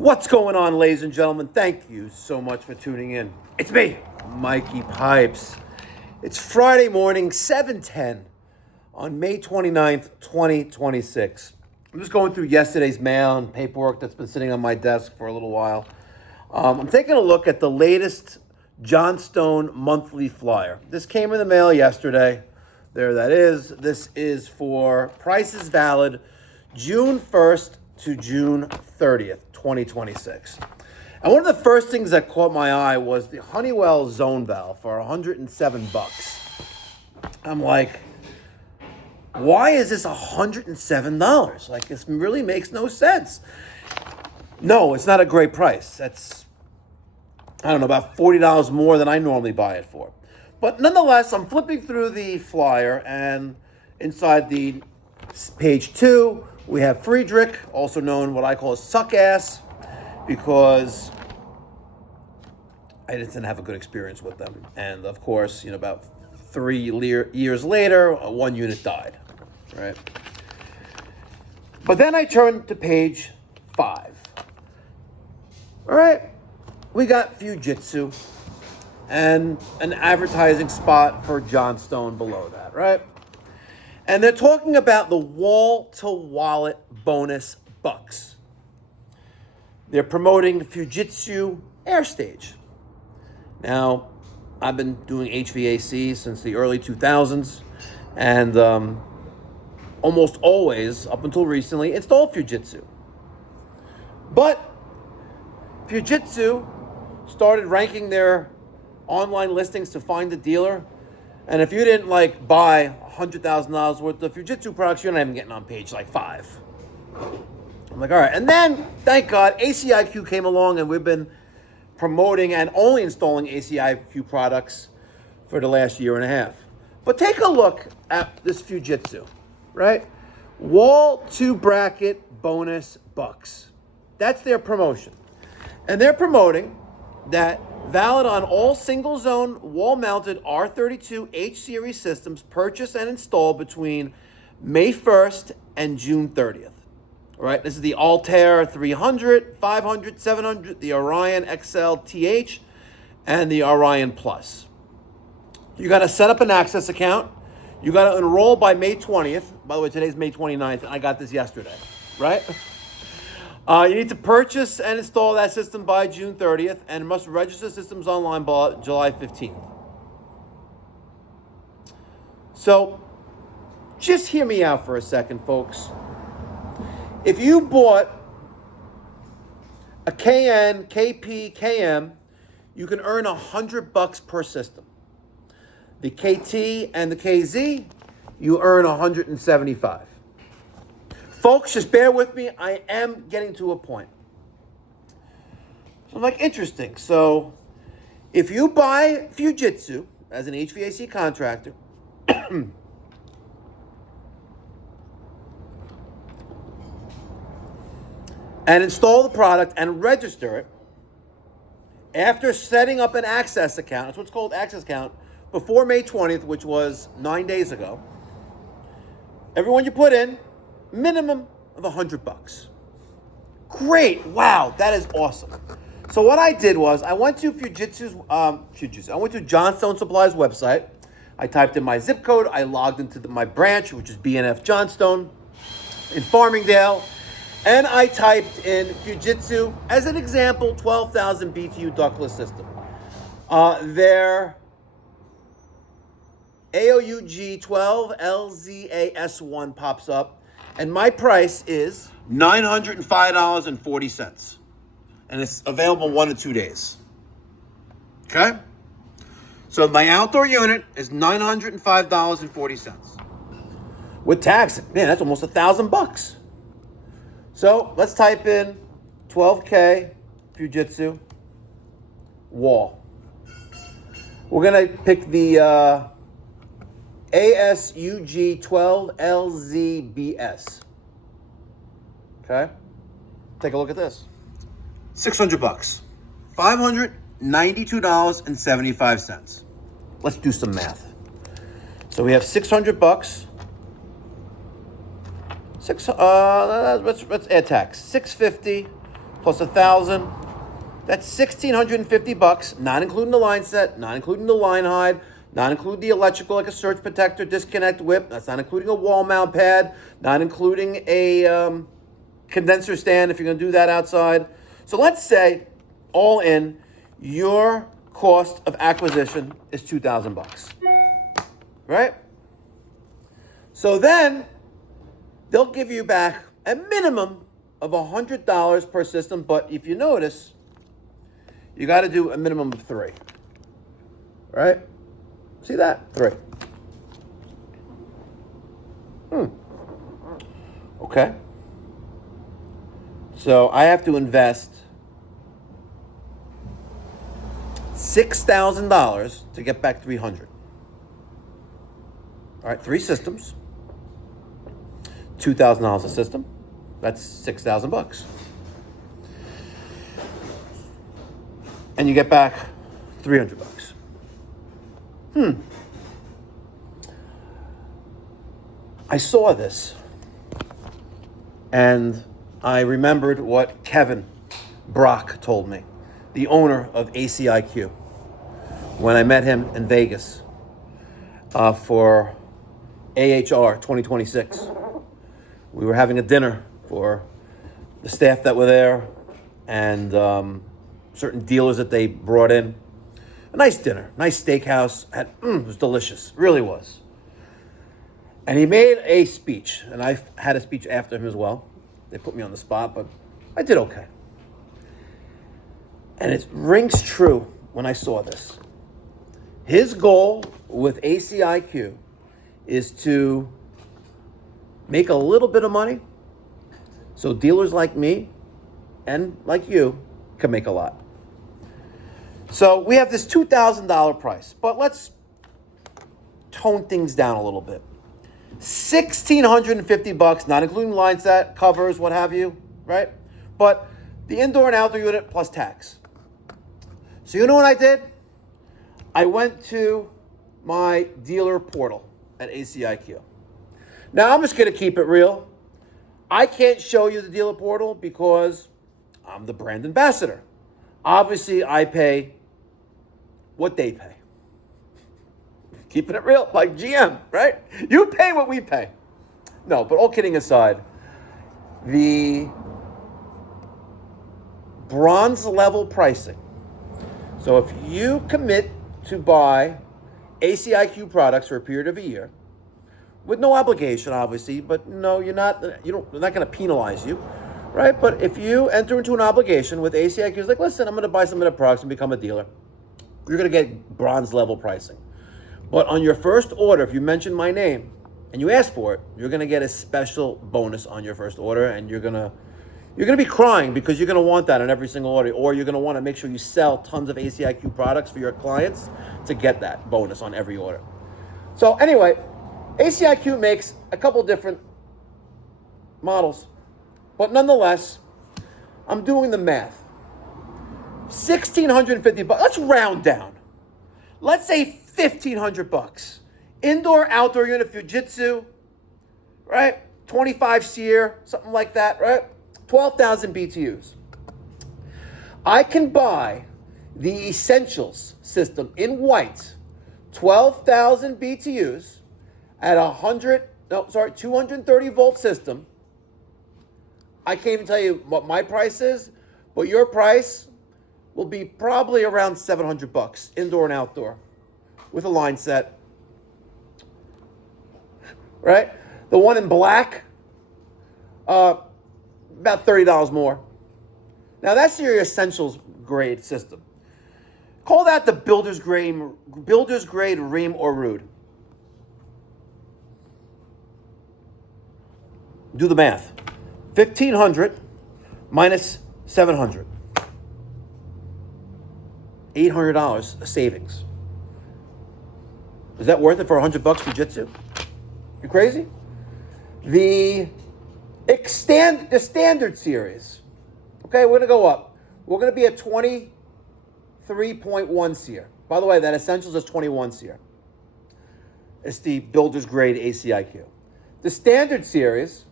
What's going on, ladies and gentlemen? Thank you so much for tuning in. It's me, Mikey Pipes. It's Friday morning, 7:10 on May 29th, 2026. I'm just going through yesterday's mail and paperwork that's been sitting on my desk for a little while. I'm taking a look at the latest Johnstone monthly flyer. This came in the mail yesterday. There that is. This is for prices valid June 1st to June 30th, 2026. And one of the first things that caught my eye was the Honeywell zone valve for $107. I'm like, why is this $107? Like, this really makes no sense. No, it's not a great price. That's, I don't know, about $40 more than I normally buy it for. But nonetheless, I'm flipping through the flyer, and inside the page 2, we have Friedrich, also known what I call a suck ass, because I didn't have a good experience with them. And of course, about 3 years later, one unit died, right? But then I turned to page 5. All right, we got Fujitsu and an advertising spot for Johnstone below that, right? And they're talking about the wall-to-wallet bonus bucks. They're promoting Fujitsu AirStage. Now, I've been doing HVAC since the early 2000s, and almost always, up until recently, installed Fujitsu. But Fujitsu started ranking their online listings to find the dealer, and if you didn't buy $100,000 worth of Fujitsu products, you're not even getting on page 5. I'm like, all right. And then, thank God, ACiQ came along, and we've been promoting and only installing ACiQ products for the last year and a half. But take a look at this Fujitsu, right? Wall to bracket bonus bucks. That's their promotion. And they're promoting that valid on all single zone wall mounted R32 H series systems purchased and installed between May 1st and June 30th. All right, this is the Altair 300, 500, 700, the Orion XL TH, and the Orion Plus. You got to set up an access account. You got to enroll by May 20th. By the way, today's May 29th, and I got this yesterday, right? You need to purchase and install that system by June 30th and must register systems online by July 15th. So, just hear me out for a second, folks. If you bought a KN, KP, KM, you can earn $100 per system. The KT and the KZ, you earn $175. Folks, just bear with me. I am getting to a point. So I'm like, interesting. So if you buy Fujitsu as an HVAC contractor, and install the product and register it, after setting up an access account, that's what's called access account, before May 20th, which was 9 days ago, everyone you put in, minimum of $100. Great, wow, that is awesome. So what I did was, I went to I went to Johnstone Supply's website. I typed in my zip code. I logged into my branch, which is BNF Johnstone in Farmingdale. And I typed in Fujitsu, as an example, 12,000 BTU ductless system. Their AOUG 12 LZAS1 pops up, and my price is $905.40. And it's available 1 to 2 days. Okay? So my outdoor unit is $905.40. With tax, man, that's almost $1,000. So let's type in 12K Fujitsu wall. We're going to pick the ACiQ 12 LZBS. Okay? Take a look at this. $600. $592.75. Let's do some math. So we have $600. Let's add tax. $650 plus 1,000. That's $1,650, not including the line set, not including the line hide, not including the electrical like a surge protector, disconnect whip. That's not including a wall mount pad, not including a condenser stand if you're going to do that outside. So let's say, all in, your cost of acquisition is $2,000, right? So then they'll give you back a minimum of $100 per system, but if you notice, you got to do a minimum of 3, right? See that? 3. Okay. So I have to invest $6,000 to get back $300. All right, 3 systems, $2,000 a system. That's $6,000. And you get back $300. I saw this and I remembered what Kevin Brock told me, the owner of ACiQ, when I met him in Vegas for AHR 2026. We were having a dinner for the staff that were there and certain dealers that they brought in. A nice dinner, nice steakhouse. It was delicious, really was. And he made a speech, and I had a speech after him as well. They put me on the spot, but I did okay. And it rings true when I saw this. His goal with ACiQ is to make a little bit of money so dealers like me and like you can make a lot. So we have this $2,000 price, but let's tone things down a little bit. $1,650, not including line set, covers, what have you, right? But the indoor and outdoor unit plus tax. So you know what I did? I went to my dealer portal at ACiQ. Now I'm just going to keep it real. I can't show you the dealer portal because I'm the brand ambassador. Obviously, I pay what they pay. Keeping it real, like GM, right? You pay what we pay. No, but all kidding aside, the bronze level pricing. So if you commit to buy ACiQ products for a period of a year, with no obligation, obviously, but no, they're not going to penalize you, right? But if you enter into an obligation with ACiQ, it's like, listen, I'm going to buy some of the products and become a dealer. You're going to get bronze level pricing. But on your first order, if you mention my name and you ask for it, you're going to get a special bonus on your first order, and you're going to be crying because you're going to want that on every single order, or you're going to want to make sure you sell tons of ACiQ products for your clients to get that bonus on every order. So anyway, ACiQ makes a couple different models, but nonetheless, I'm doing the math. $1,650. Let's round down. Let's say $1,500. Indoor, outdoor unit, Fujitsu, right? 25 SEER, something like that, right? 12,000 BTUs. I can buy the Essentials system in white, 12,000 BTUs at 230 volt system. I can't even tell you what my price is, but your price will be probably around $700, indoor and outdoor, with a line set, right? The one in black, about $30 more. Now that's your Essentials grade system. Call that the builder's grade ream or rude. Do the math. 1,500 minus 700. $800 savings. Is that worth it for $100 Fujitsu? You crazy? The standard series. Okay, we're gonna go up. We're gonna be at 23.1 SEER. By the way, that Essentials is 21 SEER. It's the builder's grade ACiQ. The standard series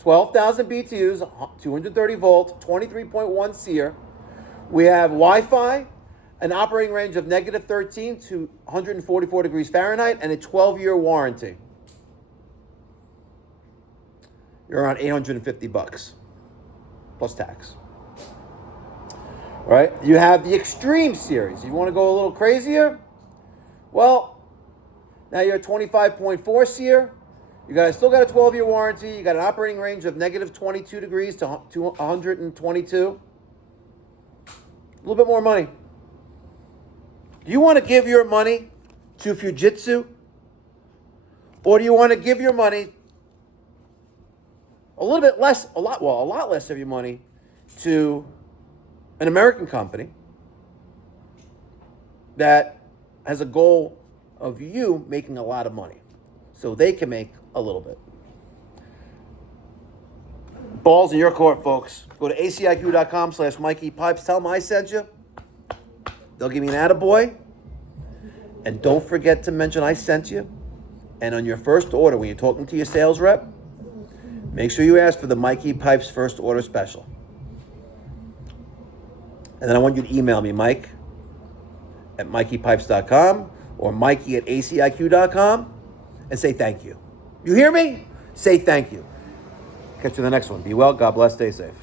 12,000 BTUs, 230 volt, 23.1 SEER. We have Wi-Fi, an operating range of negative 13 to 144 degrees Fahrenheit, and a 12-year warranty. You're around $850 plus tax. All right? You have the Extreme series. You want to go a little crazier? Well, now you're at 25.4 SEER. Still got a 12-year warranty. You got an operating range of negative 22 degrees to 122. A little bit more money. Do you want to give your money to Fujitsu? Or do you want to give your money a lot less of your money to an American company that has a goal of you making a lot of money so they can make a little bit? Balls in your court, folks. Go to ACiQ.com/Mikey Pipes. Tell them I sent you. They'll give me an attaboy. And don't forget to mention I sent you. And on your first order, when you're talking to your sales rep, make sure you ask for the Mikey Pipes first order special. And then I want you to email me, Mike at MikeyPipes.com or Mikey at ACiQ.com and say thank you. You hear me? Say thank you. Catch you in the next one. Be well. God bless. Stay safe.